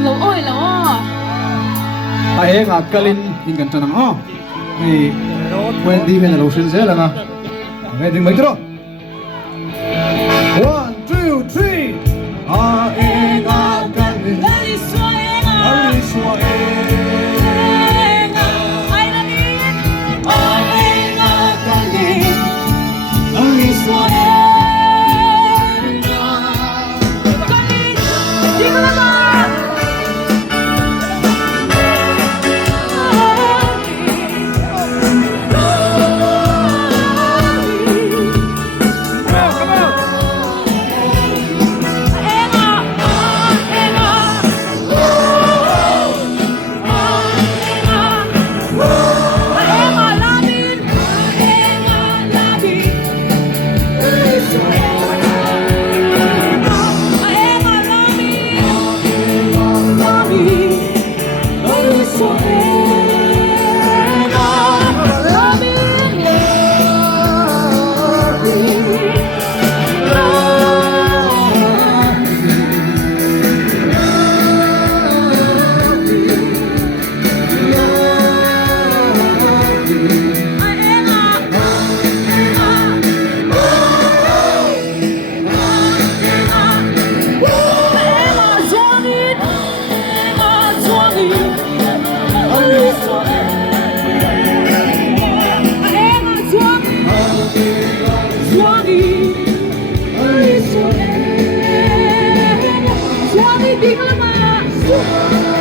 lâu ôi là ai ngạc kalin in kan tanang oh ei when di hen lo sin zela nga ngai ding mai tro 1 2 3 ai ngạc kalin Dari suara ai swa ai na din ai ngạc kalin ai swa kalin di ko na ba Suami di kelemahan.